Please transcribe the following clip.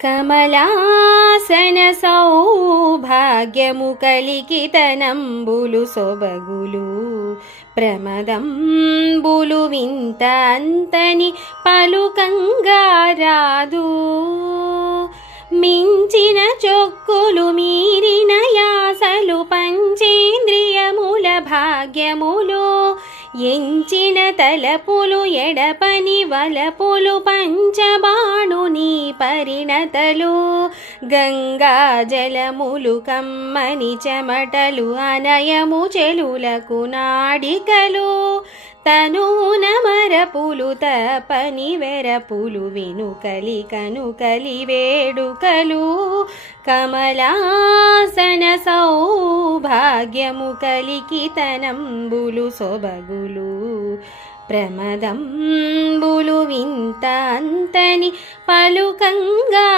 కమలాసన సౌభాగ్యము కలికితనంబులు సొబగులు ప్రమదంబులు వింత అంతని పలుకంగా రాదు. మించిన చొక్కులు మీరిన యాసలు పంచేంద్రియముల భాగ్యములు ఎంచిన తలపులు ఎడపని వలపులు పంచబాణుని పరిణతలు గంగా జలములు కమ్మని చెమటలు అనయము చెలులకు నాడికలు తనువున మరపులు తపని వెరపులు వినుకలి కనుకలి వేడుకలు కమలాసన సౌభాగ్యము కలికితనంబులు సొబగులు ప్రమదంబులు వింత అంతని పలుకంగా